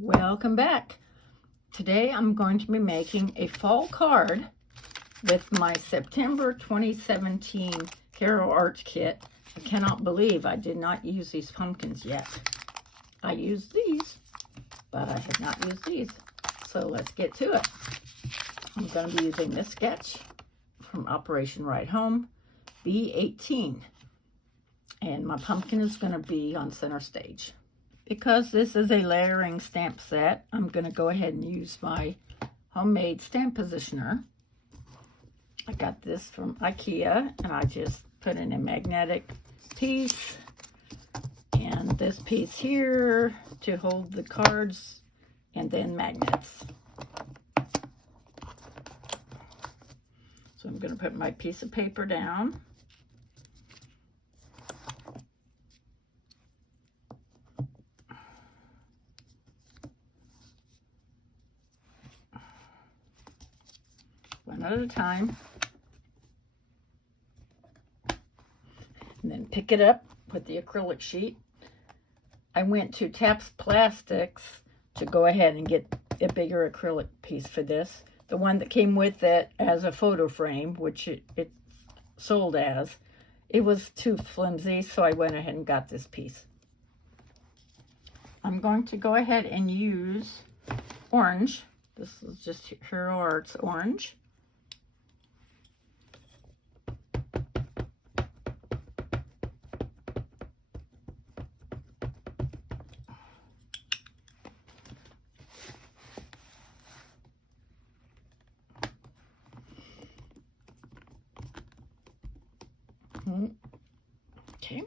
Welcome back. Today I'm going to be making a fall card with my September 2017 Hero Arts Kit. I cannot believe I did not use these pumpkins yet. I used these, but I have not used these. So let's get to it. I'm going to be using this sketch from Operation Ride Home, B18. And my pumpkin is going to be on center stage. Because this is a layering stamp set, I'm going to go ahead and use my homemade stamp positioner. I got this from IKEA, and I just put in a magnetic piece and this piece here to hold the cards, and then magnets. So I'm going to put my piece of paper down. One at a time, and then pick it up with the acrylic sheet. I went to Taps Plastics to go ahead and get a bigger acrylic piece for this. The one that came with it as a photo frame, which it sold as, it was too flimsy, so I went ahead and got this piece. I'm going to go ahead and use orange. This is just Hero Arts orange. Okay.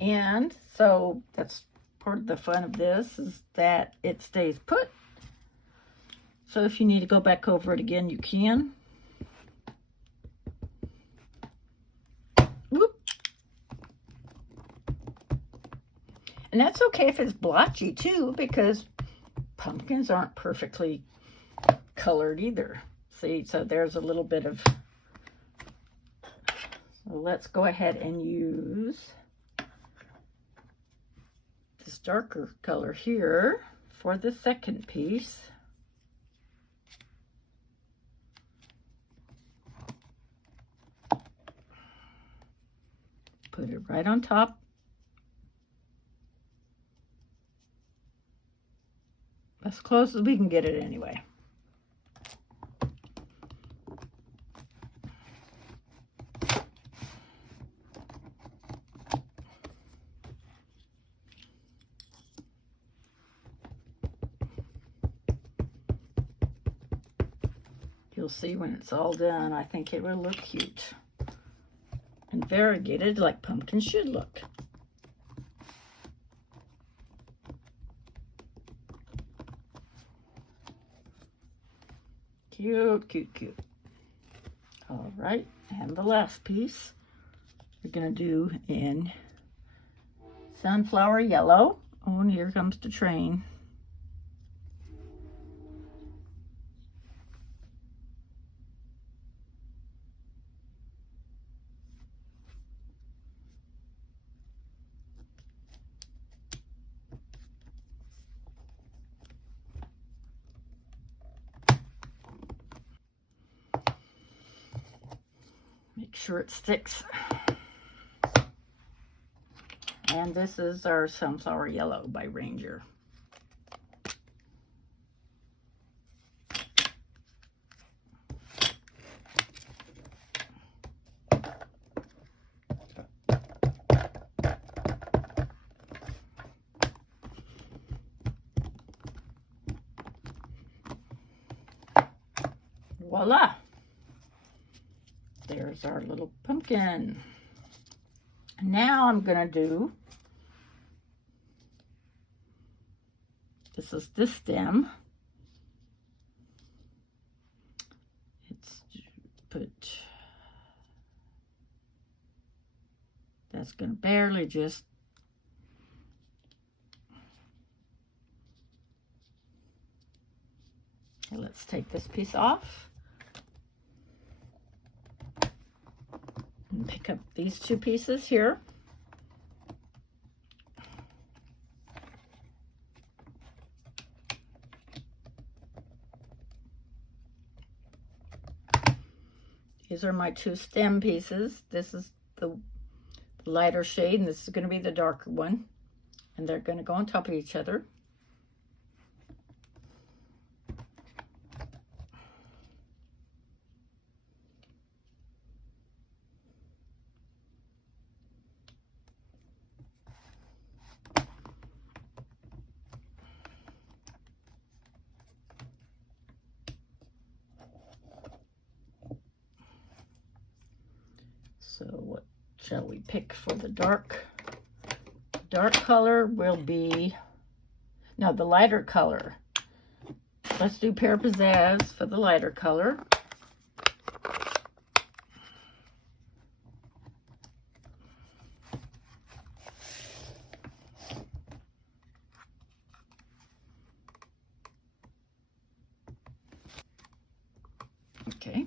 And so that's part of the fun of this, is that it stays put. So if you need to go back over it again, you can. Whoop. And that's okay if it's blotchy too, because pumpkins aren't perfectly colored either. See, so there's a little bit of, so let's go ahead and use this darker color here for the second piece. Put it right on top. As close as we can get it anyway. You'll see when it's all done, I think it will look cute and variegated like pumpkins should look. Cute, cute, cute. All right, and the last piece we're gonna do in sunflower yellow. Oh, and here comes the train. Make sure it sticks. And this is our sunflower yellow by Ranger. Voila! There's our little pumpkin. Now I'm gonna do, this is the stem. It's that's gonna barely just, okay, let's take this piece off. And pick up these two pieces here. These are my two stem pieces. This is the lighter shade, and this is going to be the darker one. And they're going to go on top of each other. So what shall we pick for the dark? Dark color will be, no, the lighter color. Let's do Pear Pizzazz for the lighter color. Okay.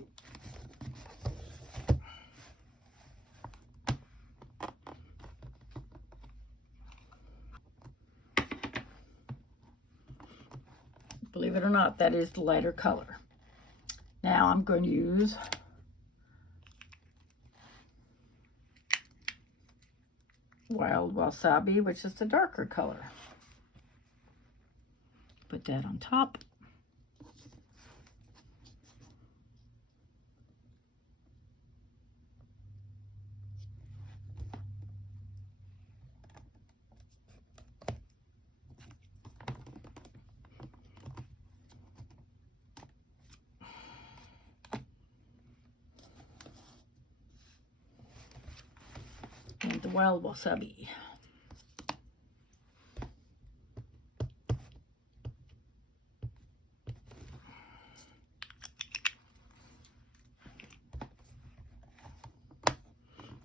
Believe it or not, that is the lighter color. Now I'm going to use Wild Wasabi, which is the darker color. Put that on top. And the Wild Wasabi.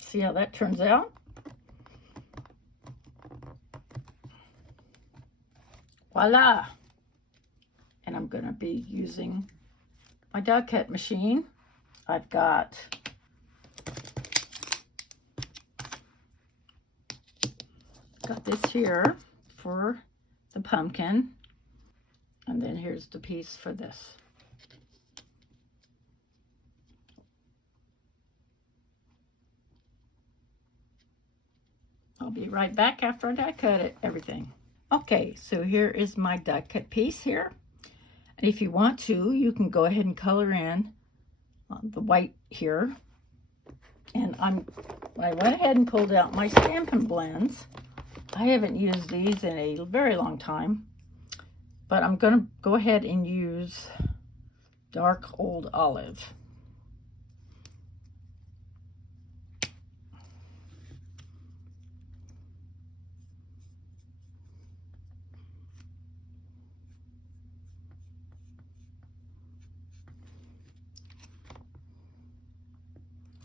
See how that turns out? Voila! And I'm going to be using my die cut machine. I've got this here for the pumpkin, and then here's the piece for this. I'll be right back after I die cut everything. Okay, so here is my die cut piece here. And if you want to, you can go ahead and color in the white here. And I went ahead and pulled out my Stampin' Blends. I haven't used these in a very long time, but I'm going to go ahead and use Dark Old Olive.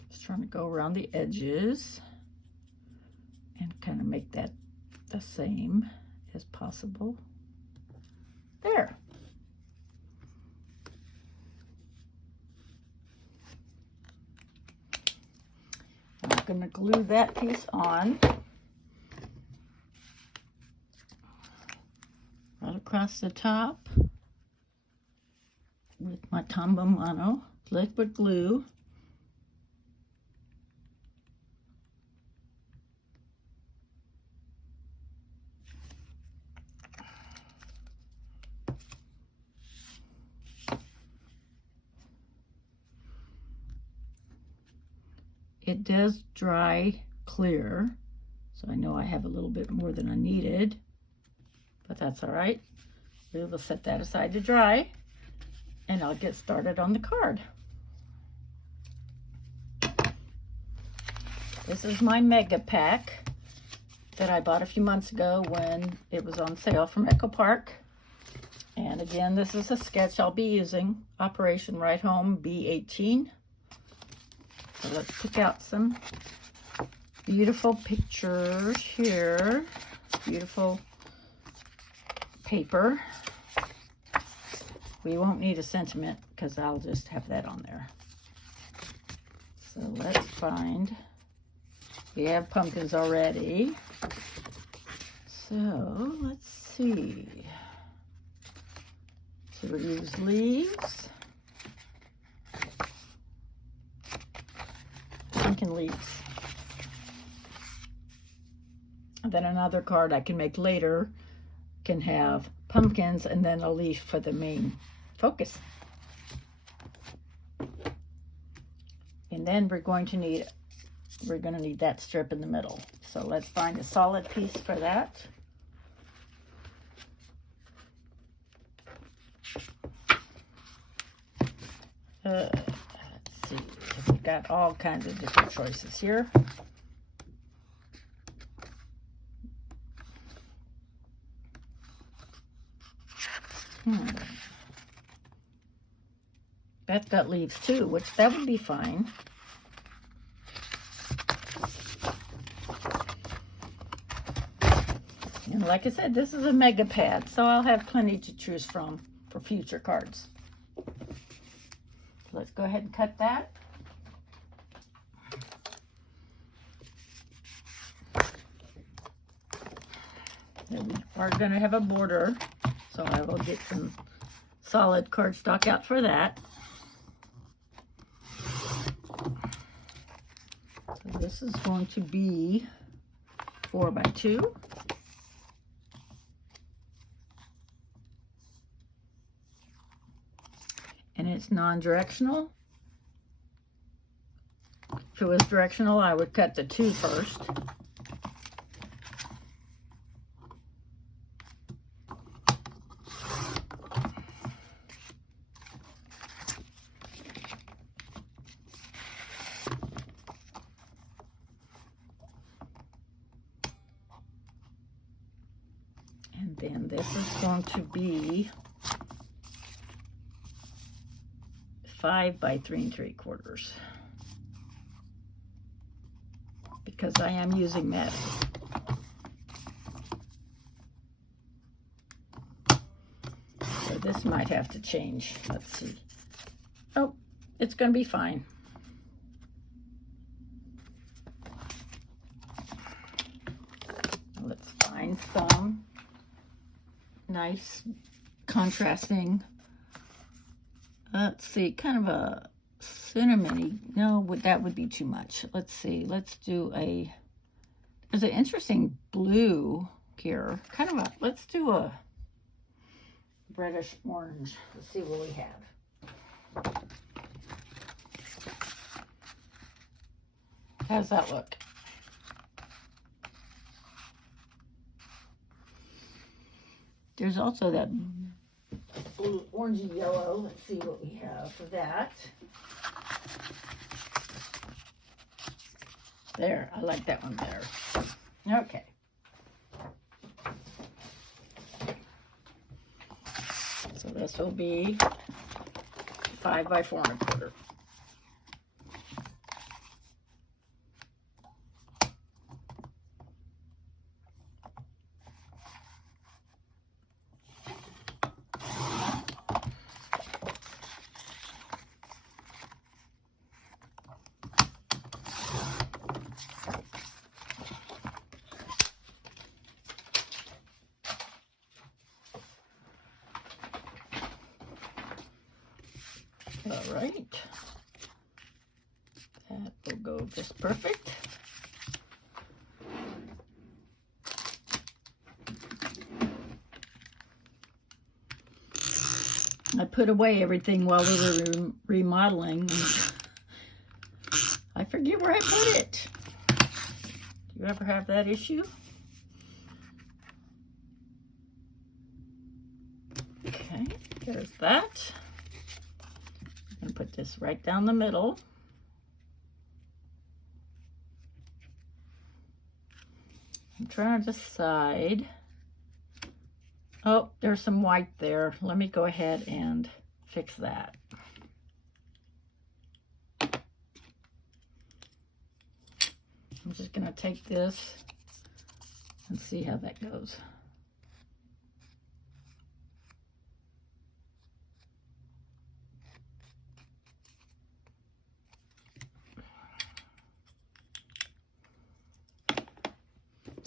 Just trying to go around the edges and kind of make that the same as possible. There. I'm going to glue that piece on right across the top with my Tombow Mono liquid glue. It does dry clear, so I know I have a little bit more than I needed, but that's all right. We will set that aside to dry, and I'll get started on the card. This is my mega pack that I bought a few months ago when it was on sale from Echo Park. And again, this is a sketch I'll be using, Operation Right Home B18. So let's pick out some beautiful pictures here. Beautiful paper. We won't need a sentiment because I'll just have that on there. So let's find, we have pumpkins already. So let's see. So we'll use leaves. pumpkin leaves. And then another card I can make later can have pumpkins and then a leaf for the main focus. And then we're going to need that strip in the middle. So let's find a solid piece for that. Let's see, we've got all kinds of different choices here. That's got leaves too, which that would be fine. And like I said, this is a mega pad, so I'll have plenty to choose from for future cards. Let's go ahead and cut that. And we are going to have a border, so I will get some solid cardstock out for that. So this is going to be 4x2. And it's non-directional. If it was directional, I would cut the 2 first. And then this is going to be 5 by 3 3/4, because I am using that. So this might have to change. Let's see. Oh, it's going to be fine. Let's find some nice contrasting. Let's see, kind of a cinnamony. No, that would be too much. Let's see. Let's do there's an interesting blue here. Kind of let's do a reddish orange. Let's see what we have. How's that look? There's also that blue, orangey yellow. Let's see what we have for that. There, I like that one better. Okay. So this will be 5 by 4 1/4. All right, that will go just perfect. I put away everything while we were remodeling. I forget where I put it. Do you ever have that issue? Okay, there's that. And put this right down the middle. I'm trying to decide. Oh, there's some white there. Let me go ahead and fix that. I'm just going to take this and see how that goes.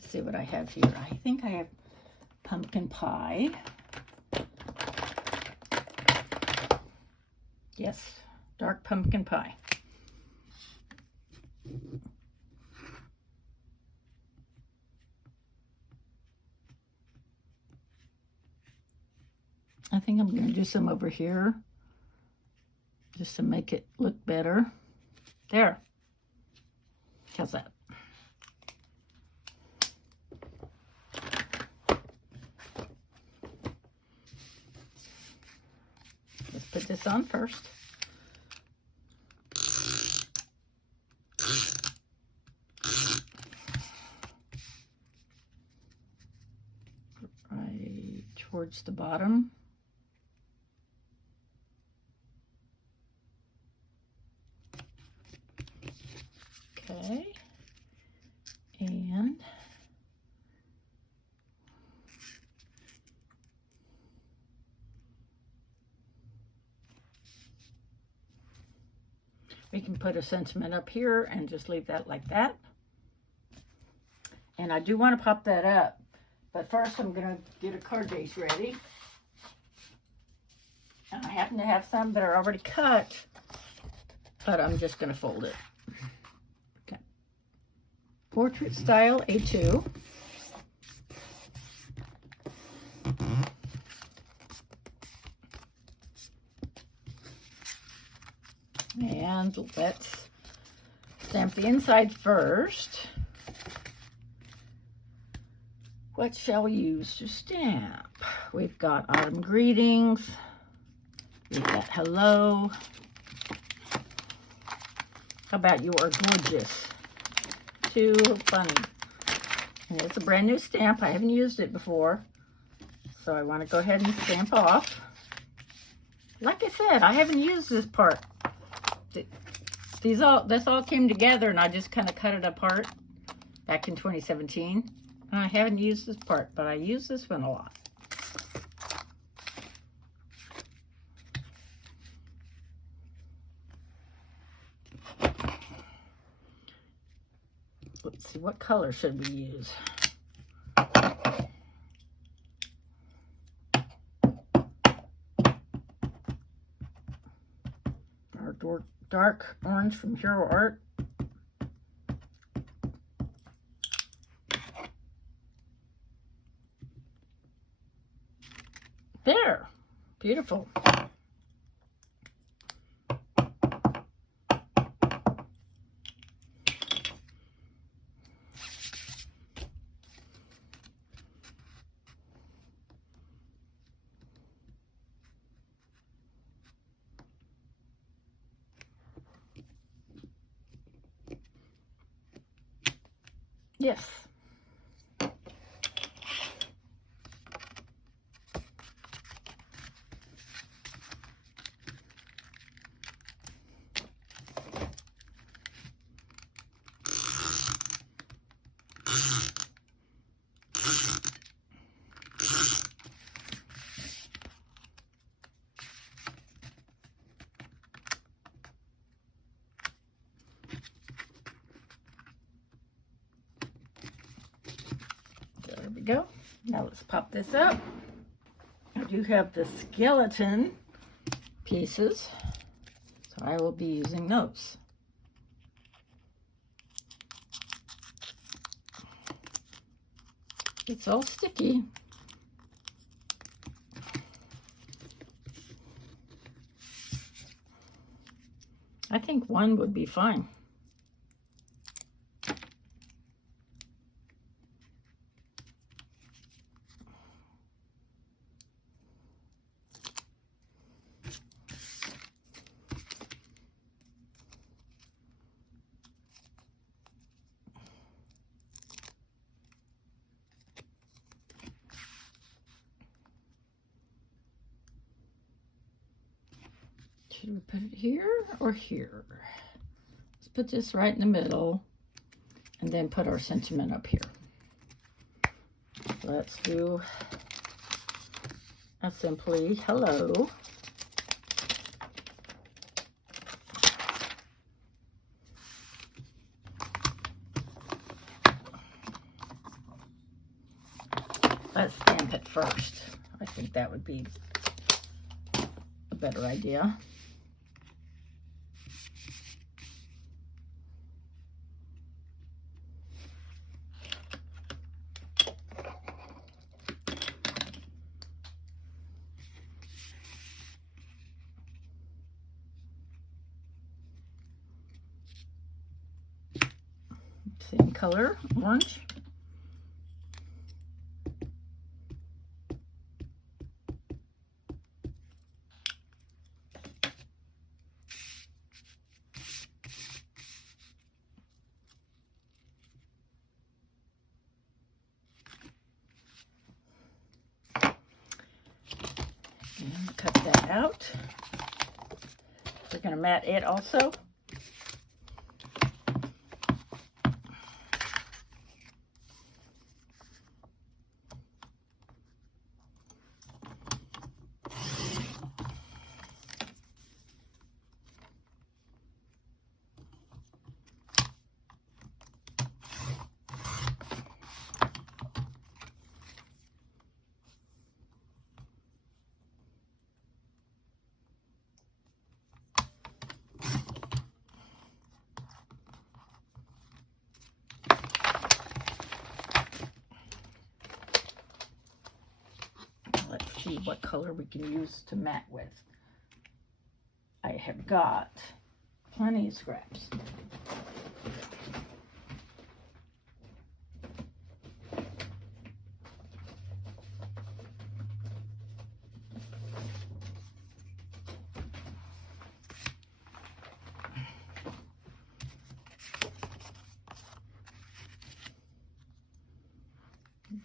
See what I have here. I think I have pumpkin pie. Yes, dark pumpkin pie. I think I'm going to do some over here just to make it look better. There. How's that? Let's put this on first. Right towards the bottom. Okay, and we can put a sentiment up here and just leave that like that. And I do want to pop that up, but first I'm going to get a card base ready. And I happen to have some that are already cut, but I'm just going to fold it. Portrait style A2. And let's stamp the inside first. What shall we use to stamp? We've got autumn greetings. We've got hello. How about you are gorgeous? Too funny. And it's a brand new stamp. I haven't used it before, so I want to go ahead and stamp off. Like I said, I haven't used this part. This all came together, and I just kind of cut it apart back in 2017. And I haven't used this part, but I use this one a lot. Let's see, what color should we use? Our dark orange from Hero Art. There, beautiful. Yes. There we go. Now let's pop this up. I do have the skeleton pieces, so I will be using those. It's all sticky. I think one would be fine. Should we put it here or here? Let's put this right in the middle and then put our sentiment up here. Let's do a simply hello. Let's stamp it first. I think that would be a better idea. Same color, orange. And cut that out. We're going to mat it also. Let's see what color we can use to mat with. I have got plenty of scraps.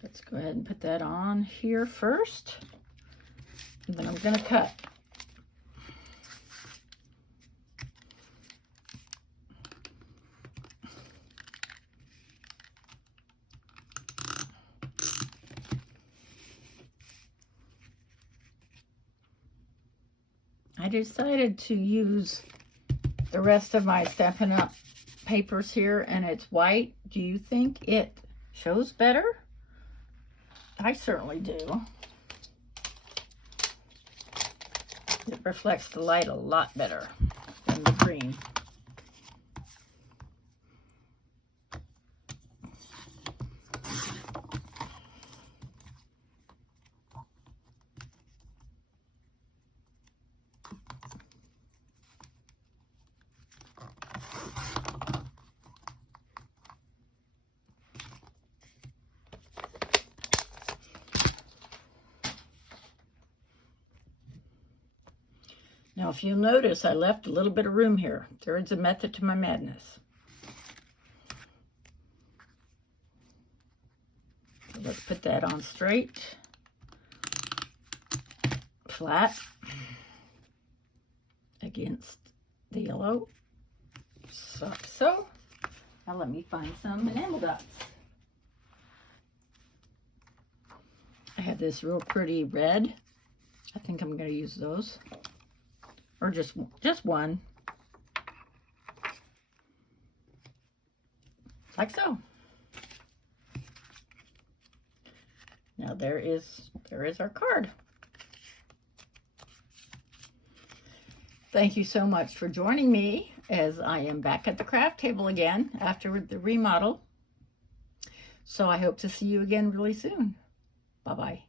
Let's go ahead and put that on here first, and then I'm going to cut. I decided to use the rest of my Stampin' Up! Papers here, and it's white. Do you think it shows better? I certainly do. It reflects the light a lot better than the green. Now, if you'll notice, I left a little bit of room here. There is a method to my madness. So let's put that on straight, flat, against the yellow, like so. Now let me find some enamel dots. I have this real pretty red. I think I'm going to use those. Or just one. Like so. Now there is our card. Thank you so much for joining me as I am back at the craft table again after the remodel. So I hope to see you again really soon. Bye-bye.